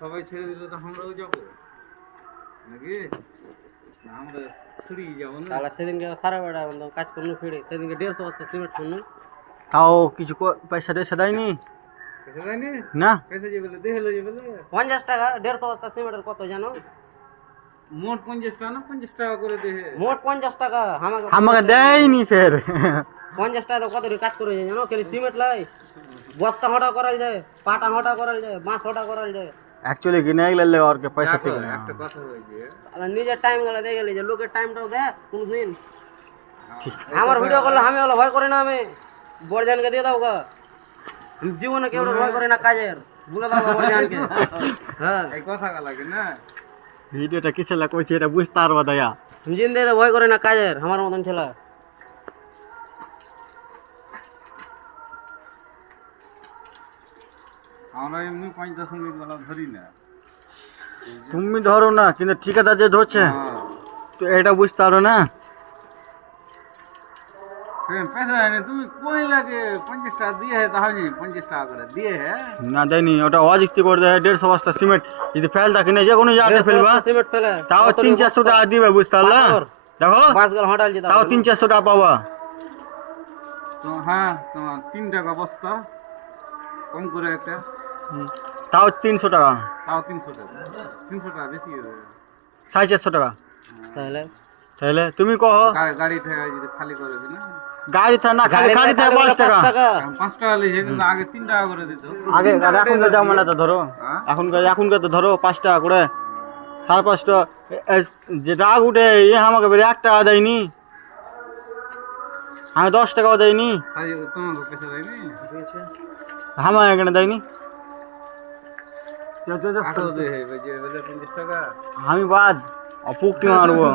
সবাই ছেড়ে দিলে তো আমরাও যাবো নাকি? আমরা ছড়িয়ে যাবো না। সেদিনকে সারা বেড়া কাজ করলো ফিরে, সেদিনকে 150 বস্তা সিমেন্ট করলো। তাও কিছু পয়সা টয়সা দেয়নি না? 50 টাকা 150 বস্তা সিমেন্টের কত জানো? মোট 50 টাকা না 50 টাকা করে দেহে? মোট 50 টাকা। আমাকে দেয়নি ফের। 50 টাকা কত কাজ করে জানো? খালি সিমেন্ট লাই, বস্তা হটা করাল যায়, পাটা হটা করাল যায়, বাঁশ হটা করাল যায়। অ্যাকচুয়ালি কিনে গেলে আর কে পয়সা ঠিক না। একটা কথা হয়েছে, নিজের টাইম গেলে দিয়ে গেলে যে লোকের টাইমটাও দেখ কোনদিন। আমার ভিডিও করলে আমি হলো ভয় করি না, আমি বড়জানকে দিয়ে দাও গা। জীবনে কেউ ভয় করে না কাজের, বলে দাও বড়জানকে। হ্যাঁ এই কথা লাগে না। ভিডিওটা কিসে লাগ কইছি এটা বুঝতে পারবা দয়া। জিন্দে ভয় করে না কাজের, আমার মতন ছেলে। আমরা এমনি 5-10 মিনিট বেলা ধরি না। তুমি ধরো না, কিন্তু ঠিকাদার যে ধরছে তো এটা বুঝতে পারো না। पैसा है তুমি কই লাগে 50 টাকা দিয়ে है তাহলে 50 টাকা করে দিয়ে है না দেয়নি, ওটা অজিস্তি করে দেয়। 150 বস্তা সিমেন্ট যদি ফেলতা কিনে যে কোনো জায়গায় ফেলবা সিমেন্ট ফেলে তাও 300-400 টাকা দিবে, বুঝতে পারলা? দেখো পাঁচ গল হটাল যেটা তাও 300-400 টাকা পাবা। তো হ্যাঁ তোমার 3 টাকা বস্তা কম করে একটা, তাও 300 টাকা, তাও 300 টাকা। 300 টাকা বেশি হয়ে যাবে। 450 টাকা। তাহলে তাহলে তুমি কहो গাড়ি থেকে যদি খালি করে দিই না, গাড়ি থা না খালি খালি থা 5 টাকা। 5 টাকা লিখে কিন্তু আগে 3 টাকা করে দিত। আগে এখনকার জামানা তো ধরো, এখনকার তো ধরো 5 টাকা করে, 5.5 টাকা। যে রাগ উঠে আমাকে বেরে 1 টাকা দেয়নি, আমি 10 টাকাও দেয়নি, তোমাকে পয়সা দেয়নি? আমার এখানে দেয়নি। 8 দিয়ে है যে 50 টাকা আমি বাদ অপুকটি মারবো।